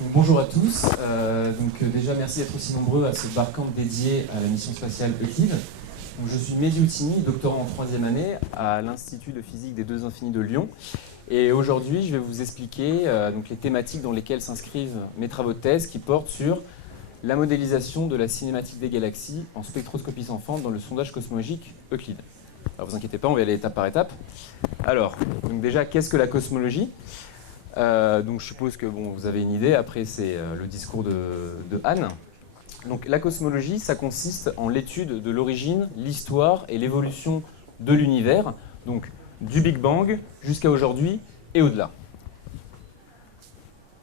Donc, bonjour à tous. Déjà merci d'être aussi nombreux à ce barcamp dédié à la mission spatiale Euclide. Donc, je suis Mehdi Outini, doctorant en 3e année à l'Institut de physique des Deux Infinis de Lyon. Et aujourd'hui, je vais vous expliquer les thématiques dans lesquelles s'inscrivent mes travaux de thèse qui portent sur la modélisation de la cinématique des galaxies en spectroscopie sans fente dans le sondage cosmologique Euclide. Alors vous inquiétez pas, on va y aller étape par étape. Alors, donc déjà, qu'est-ce que la cosmologie ? Donc je suppose que vous avez une idée, après c'est le discours de Anne. Donc la cosmologie, ça consiste en l'étude de l'origine, l'histoire et l'évolution de l'univers, donc du Big Bang jusqu'à aujourd'hui et au-delà.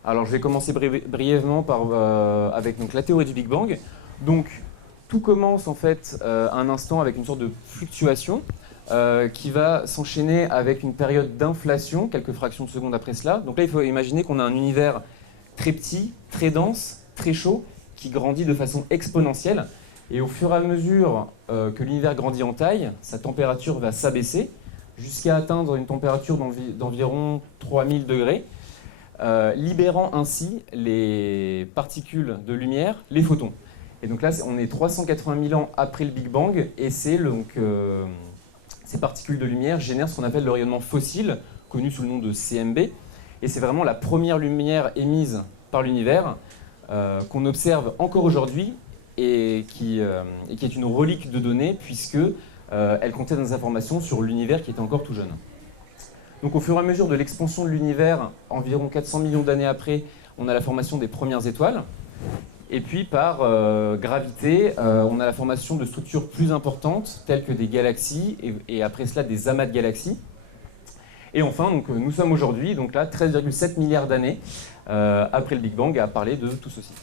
Alors je vais commencer brièvement avec la théorie du Big Bang. Donc tout commence en fait un instant avec une sorte de fluctuation qui va s'enchaîner avec une période d'inflation, quelques fractions de seconde après cela. Donc là, il faut imaginer qu'on a un univers très petit, très dense, très chaud, qui grandit de façon exponentielle. Et au fur et à mesure que l'univers grandit en taille, sa température va s'abaisser jusqu'à atteindre une température d'environ 3000 degrés, libérant ainsi les particules de lumière, les photons. Et donc là, on est 380 000 ans après le Big Bang, et c'est ces particules de lumière génèrent ce qu'on appelle le rayonnement fossile, connu sous le nom de CMB. Et c'est vraiment la première lumière émise par l'univers qu'on observe encore aujourd'hui et qui est une relique de données puisque elle contient des informations sur l'univers qui était encore tout jeune. Donc au fur et à mesure de l'expansion de l'univers, environ 400 millions d'années après, on a la formation des premières étoiles. Et puis par gravité, on a la formation de structures plus importantes, telles que des galaxies, et après cela des amas de galaxies. Et enfin, nous sommes aujourd'hui, donc là, 13,7 milliards d'années après le Big Bang, à parler de tout ceci.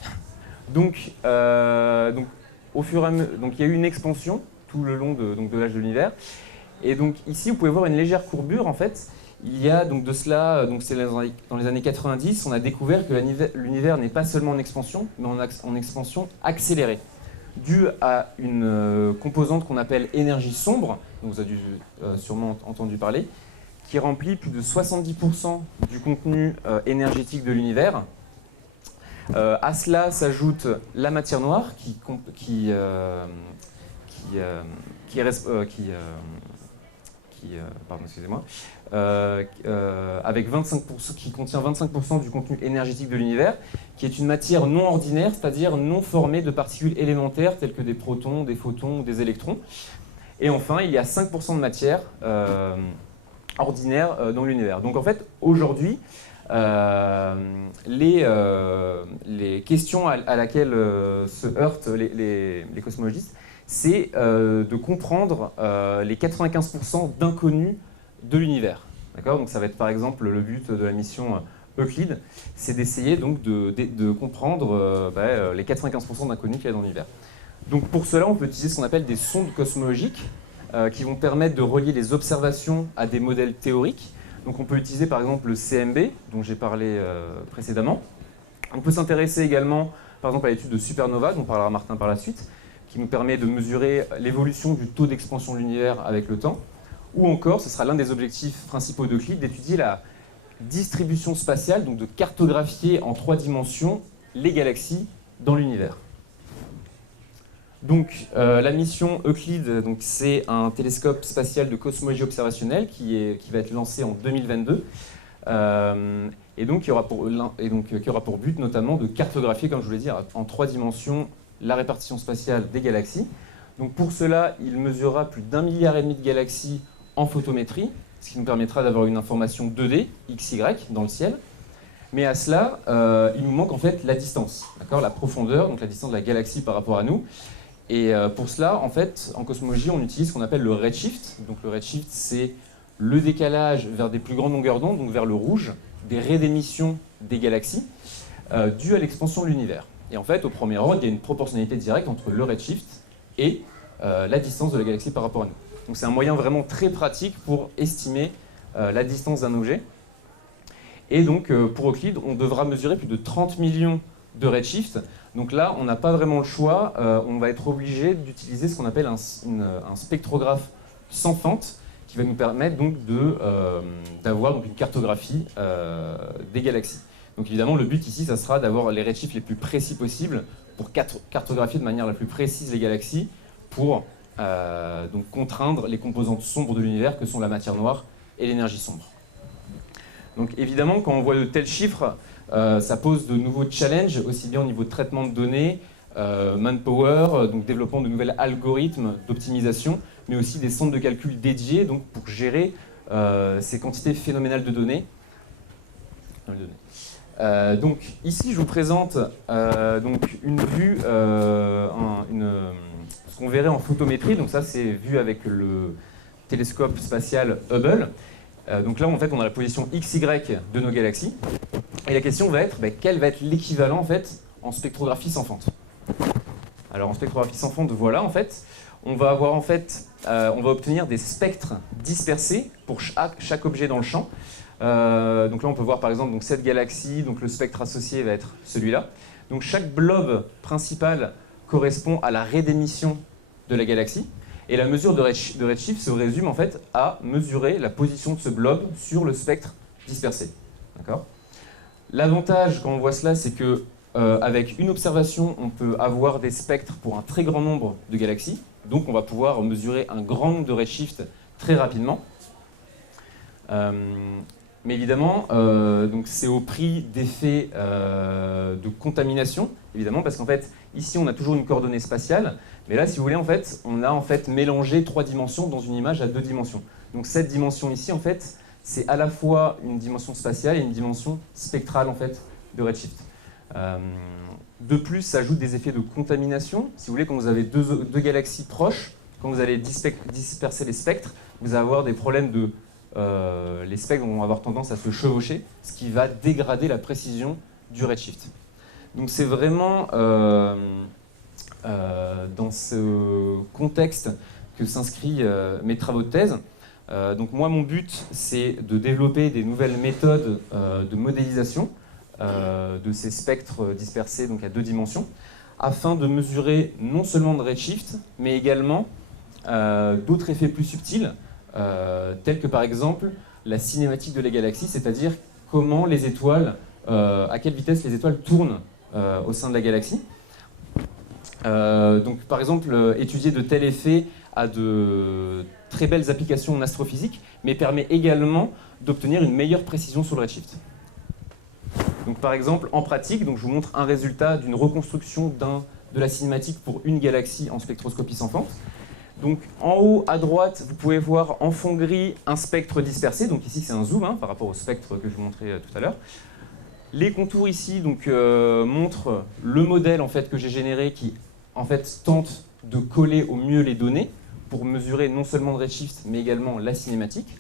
Au fur et à mesure, il y a eu une expansion tout le long de l'âge de l'univers. Et donc ici, vous pouvez voir une légère courbure, en fait. Il y a donc de cela, c'est dans les années 90, on a découvert que l'univers n'est pas seulement en expansion, mais en expansion accélérée, due à une composante qu'on appelle énergie sombre, dont vous avez sûrement entendu parler, qui remplit plus de 70% du contenu énergétique de l'univers. À cela s'ajoute la matière noire avec 25%, qui contient 25% du contenu énergétique de l'univers, qui est une matière non ordinaire, c'est-à-dire non formée de particules élémentaires telles que des protons, des photons ou des électrons. Et enfin, il y a 5% de matière ordinaire dans l'univers. Donc en fait, aujourd'hui, les questions à laquelle se heurtent les cosmologistes, c'est de comprendre les 95% d'inconnus de l'univers. Donc ça va être par exemple le but de la mission Euclide, c'est d'essayer donc de comprendre les 95% d'inconnus qu'il y a dans l'univers. Donc pour cela, on peut utiliser ce qu'on appelle des sondes cosmologiques qui vont permettre de relier les observations à des modèles théoriques. Donc on peut utiliser par exemple le CMB, dont j'ai parlé précédemment. On peut s'intéresser également par exemple à l'étude de supernova, dont parlera Martin par la suite, qui nous permet de mesurer l'évolution du taux d'expansion de l'univers avec le temps. Ou encore, ce sera l'un des objectifs principaux d'Euclide, d'étudier la distribution spatiale, donc de cartographier en 3 dimensions les galaxies dans l'univers. Donc la mission Euclide, c'est un télescope spatial de cosmologie observationnelle qui va être lancé en 2022 et donc qui aura pour but notamment de cartographier, comme je vous l'ai dit, en 3 dimensions la répartition spatiale des galaxies. Donc pour cela, il mesurera plus d'1,5 milliard de galaxies en photométrie, ce qui nous permettra d'avoir une information 2D, XY, dans le ciel. Mais à cela, il nous manque en fait la distance, la profondeur, donc la distance de la galaxie par rapport à nous. Et pour cela, en fait, en cosmologie, on utilise ce qu'on appelle le redshift. Donc le redshift, c'est le décalage vers des plus grandes longueurs d'onde, donc vers le rouge, des raies d'émission des galaxies, dû à l'expansion de l'univers. Et en fait, au premier ordre, il y a une proportionnalité directe entre le redshift et la distance de la galaxie par rapport à nous. Donc c'est un moyen vraiment très pratique pour estimer la distance d'un objet. Et donc pour Euclide, on devra mesurer plus de 30 millions de redshift. Donc là, on n'a pas vraiment le choix, on va être obligé d'utiliser ce qu'on appelle un spectrographe sans fente, qui va nous permettre donc d'avoir une cartographie des galaxies. Donc évidemment, le but ici, ça sera d'avoir les redshifts les plus précis possibles pour cartographier de manière la plus précise les galaxies pour donc contraindre les composantes sombres de l'univers que sont la matière noire et l'énergie sombre. Donc évidemment, quand on voit de tels chiffres, ça pose de nouveaux challenges, aussi bien au niveau de traitement de données, manpower, donc développement de nouveaux algorithmes d'optimisation, mais aussi des centres de calcul dédiés donc, pour gérer ces quantités phénoménales de données. Donc ici, je vous présente donc une vue, ce qu'on verrait en photométrie. Donc ça, c'est vu avec le télescope spatial Hubble. Donc là, en fait, on a la position XY de nos galaxies. Et la question va être, quel va être l'équivalent en fait en spectrographie sans fente. Alors en spectrographie sans fente, voilà, en fait, on va avoir en fait, on va obtenir des spectres dispersés pour chaque objet dans le champ. Donc là, on peut voir par exemple donc, cette galaxie, donc le spectre associé va être celui-là. Donc chaque blob principal correspond à la raie d'émission de la galaxie. Et la mesure de redshift se résume en fait à mesurer la position de ce blob sur le spectre dispersé. D'accord ? L'avantage quand on voit cela, c'est que avec une observation, on peut avoir des spectres pour un très grand nombre de galaxies. Donc on va pouvoir mesurer un grand nombre de redshifts très rapidement. Mais évidemment, c'est au prix d'effets de contamination, évidemment, parce qu'en fait, ici, on a toujours une coordonnée spatiale, mais là, si vous voulez, en fait, on a en fait mélangé 3 dimensions dans une image à 2 dimensions. Donc cette dimension ici, en fait, c'est à la fois une dimension spatiale et une dimension spectrale, en fait, de redshift. De plus, ça ajoute des effets de contamination. Si vous voulez, quand vous avez deux galaxies proches, quand vous allez disperser les spectres, vous allez avoir des problèmes de... les spectres vont avoir tendance à se chevaucher, ce qui va dégrader la précision du redshift. Donc c'est vraiment dans ce contexte que s'inscrivent mes travaux de thèse. Donc moi, mon but, c'est de développer des nouvelles méthodes de modélisation de ces spectres dispersés donc à 2 dimensions, afin de mesurer non seulement le redshift, mais également d'autres effets plus subtils, tels que par exemple la cinématique de la galaxie, c'est-à-dire comment les étoiles, à quelle vitesse les étoiles tournent au sein de la galaxie. Donc par exemple, étudier de tels effets a de très belles applications en astrophysique, mais permet également d'obtenir une meilleure précision sur le redshift. Donc par exemple, en pratique, donc je vous montre un résultat d'une reconstruction de la cinématique pour une galaxie en spectroscopie sans fente. Donc en haut à droite, vous pouvez voir en fond gris un spectre dispersé. Donc ici c'est un zoom par rapport au spectre que je vous montrais tout à l'heure. Les contours ici donc, montrent le modèle en fait, que j'ai généré qui en fait tente de coller au mieux les données pour mesurer non seulement le redshift mais également la cinématique.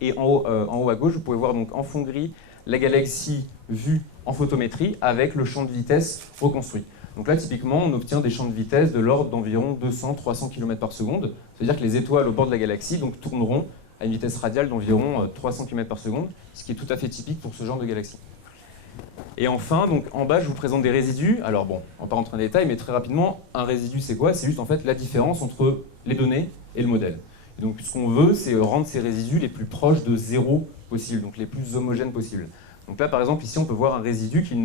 Et en haut à gauche, vous pouvez voir donc en fond gris la galaxie vue en photométrie avec le champ de vitesse reconstruit. Donc là, typiquement, on obtient des champs de vitesse de l'ordre d'environ 200-300 km par seconde. C'est-à-dire que les étoiles au bord de la galaxie donc, tourneront à une vitesse radiale d'environ 300 km par seconde, ce qui est tout à fait typique pour ce genre de galaxie. Et enfin, donc, en bas, je vous présente des résidus. Alors bon, on va pas rentrer dans les détails, mais très rapidement, un résidu, c'est quoi? C'est juste en fait la différence entre les données et le modèle. Et donc ce qu'on veut, c'est rendre ces résidus les plus proches de zéro possible, donc les plus homogènes possibles. Donc là, par exemple, ici, on peut voir un résidu qui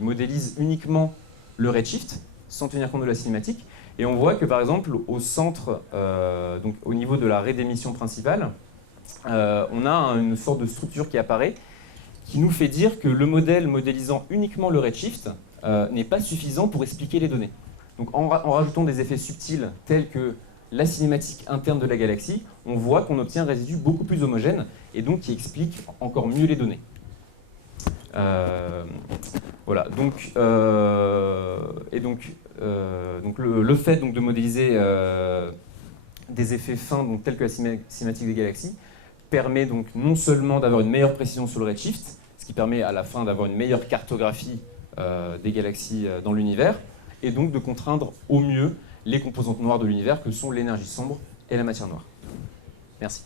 modélise uniquement le redshift, sans tenir compte de la cinématique. Et on voit que, par exemple, au centre, donc au niveau de la raie d'émission principale, on a une sorte de structure qui apparaît, qui nous fait dire que le modèle modélisant uniquement le redshift n'est pas suffisant pour expliquer les données. Donc en rajoutant des effets subtils tels que la cinématique interne de la galaxie, on voit qu'on obtient un résidu beaucoup plus homogène et donc qui explique encore mieux les données. Voilà, donc, le fait donc, de modéliser des effets fins donc, tels que la cinématique des galaxies permet donc non seulement d'avoir une meilleure précision sur le redshift, ce qui permet à la fin d'avoir une meilleure cartographie des galaxies dans l'univers, et donc de contraindre au mieux les composantes noires de l'univers que sont l'énergie sombre et la matière noire. Merci.